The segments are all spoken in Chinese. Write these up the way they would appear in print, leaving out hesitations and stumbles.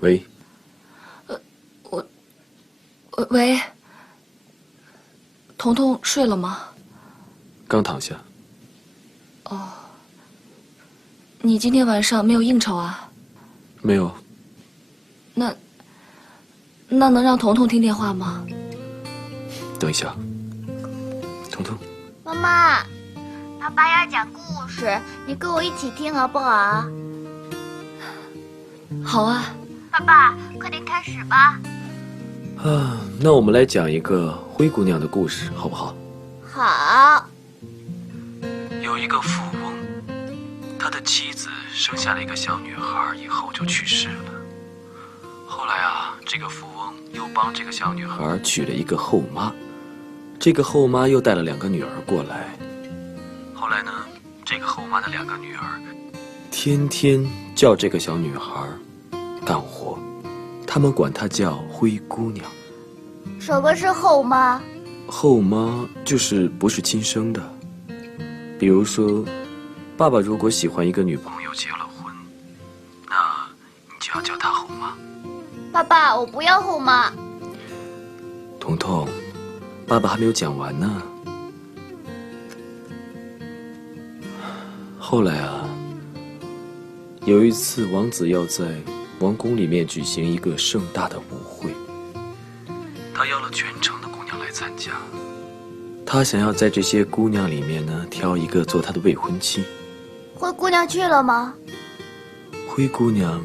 喂，喂，彤彤睡了吗？刚躺下。哦，你今天晚上没有应酬啊？没有。那能让彤彤听电话吗？等一下，彤彤。妈妈，爸爸要讲故事，你跟我一起听好不好？好啊。爸爸，快点开始吧。那我们来讲一个灰姑娘的故事，好不好？好。有一个富翁，他的妻子生下了一个小女孩，以后就去世了。后来这个富翁又帮这个小女孩娶了一个后妈，这个后妈又带了2个女儿过来。后来呢，这个后妈的2个女儿天天叫这个小女孩干活，他们管她叫灰姑娘。什么是后妈？后妈就是不是亲生的。比如说，爸爸如果喜欢一个女朋友结了婚，那你就要叫她后妈。爸爸，我不要后妈。彤彤，爸爸还没有讲完呢。后来有一次王子要在王宫里面举行一个盛大的舞会，他邀了全城的姑娘来参加。他想要在这些姑娘里面呢，挑一个做他的未婚妻。灰姑娘去了吗？灰姑娘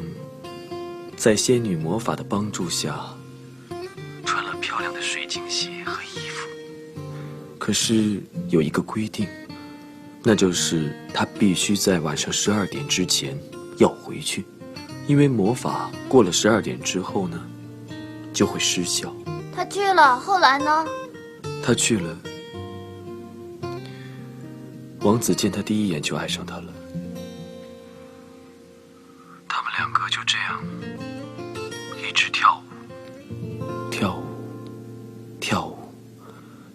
在仙女魔法的帮助下，穿了漂亮的水晶鞋和衣服。可是有一个规定，那就是她必须在晚上12点之前要回去，因为魔法过了12点之后呢，就会失效。她去了，后来呢？她去了。王子见她第一眼就爱上她了，他们2个就这样一直跳舞，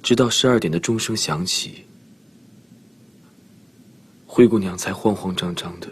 直到12点的钟声响起，灰姑娘才慌慌张张的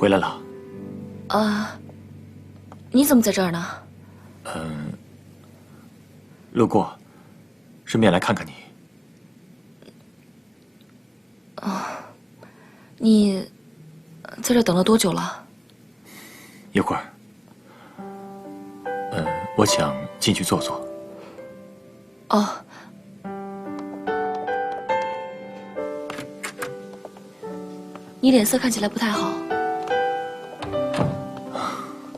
回来了。你怎么在这儿呢？路过，顺便来看看你。你在这等了多久了？一会儿。我想进去坐坐。哦，你脸色看起来不太好。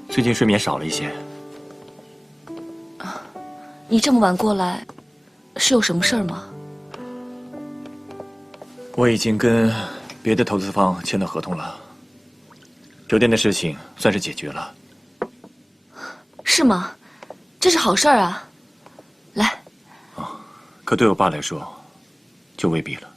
最近睡眠少了一些。你这么晚过来，是有什么事儿吗？我已经跟别的投资方签了合同了，酒店的事情算是解决了。是吗？这是好事儿啊！来。可对我爸来说，就未必了。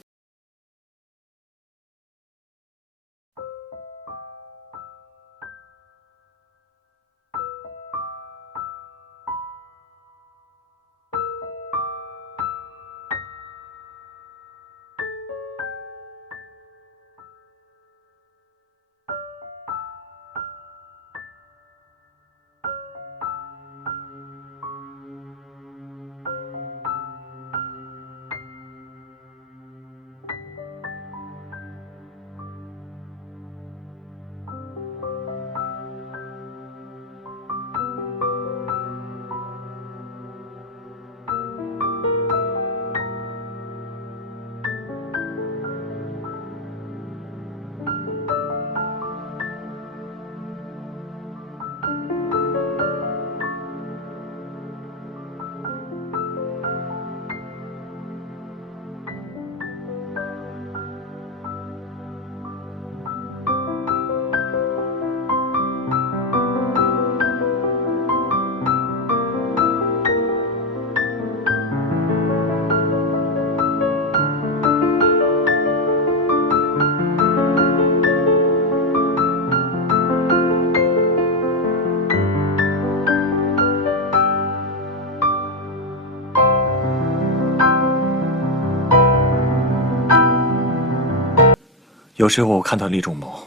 有时候我看到厉仲谋，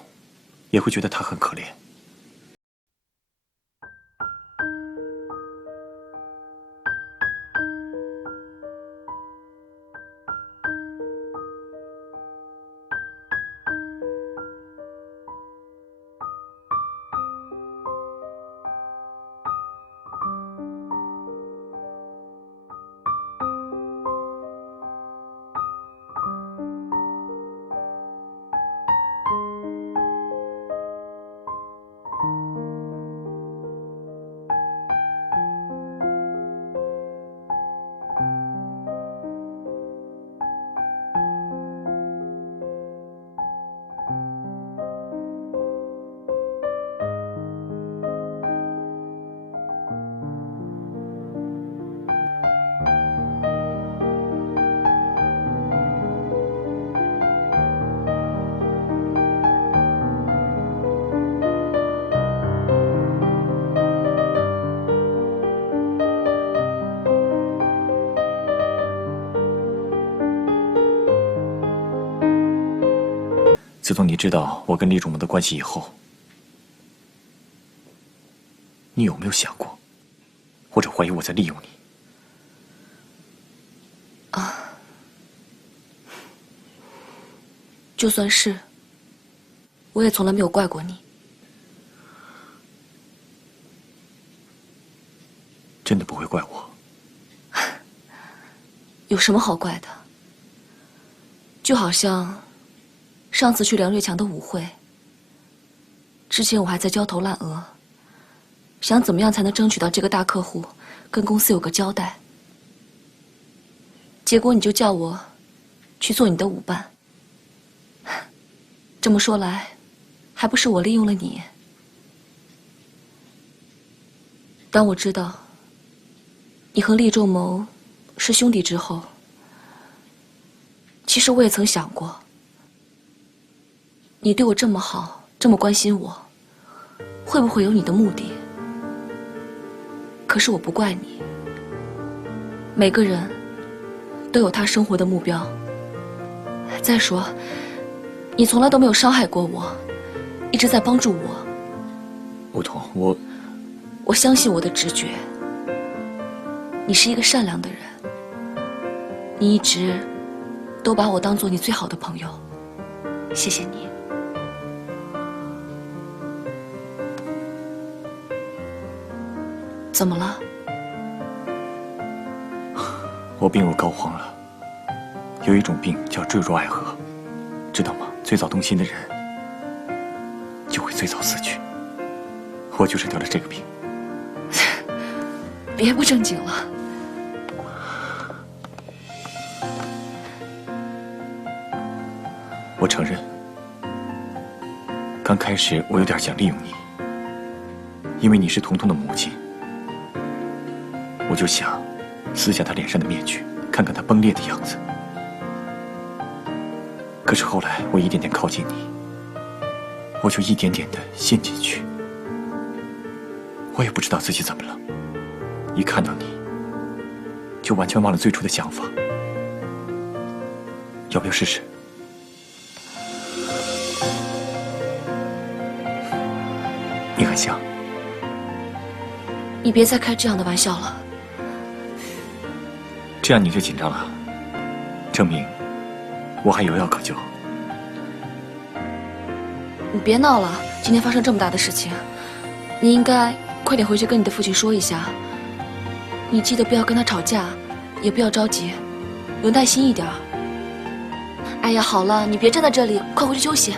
也会觉得他很可怜。自从你知道我跟厉仲谋的关系以后，你有没有想过，或者怀疑我在利用你？就算是，我也从来没有怪过你。真的不会怪我？有什么好怪的？就好像上次去梁瑞强的舞会，之前我还在焦头烂额，想怎么样才能争取到这个大客户，跟公司有个交代。结果你就叫我去做你的舞伴。这么说来，还不是我利用了你？当我知道你和厉仲谋是兄弟之后，其实我也曾想过，你对我这么好，这么关心我，会不会有你的目的？可是我不怪你，每个人都有他生活的目标。再说，你从来都没有伤害过我，一直在帮助我。梧桐，我相信我的直觉。你是一个善良的人，你一直都把我当做你最好的朋友，谢谢你。怎么了？我病入膏肓了，有一种病叫坠入爱河，知道吗？最早动心的人就会最早死去。我就是得了这个病。别不正经了。我承认，刚开始我有点想利用你，因为你是彤彤的母亲，我就想撕下她脸上的面具，看看她崩裂的样子。可是后来我一点点靠近你，我就一点点的陷进去。我也不知道自己怎么了，一看到你，就完全忘了最初的想法。要不要试试？你很像。你别再开这样的玩笑了。这样你就紧张了，证明我还有药可救。你别闹了，今天发生这么大的事情，你应该快点回去跟你的父亲说一下。你记得不要跟他吵架，也不要着急，有耐心一点。哎呀，好了，你别站在这里，快回去休息。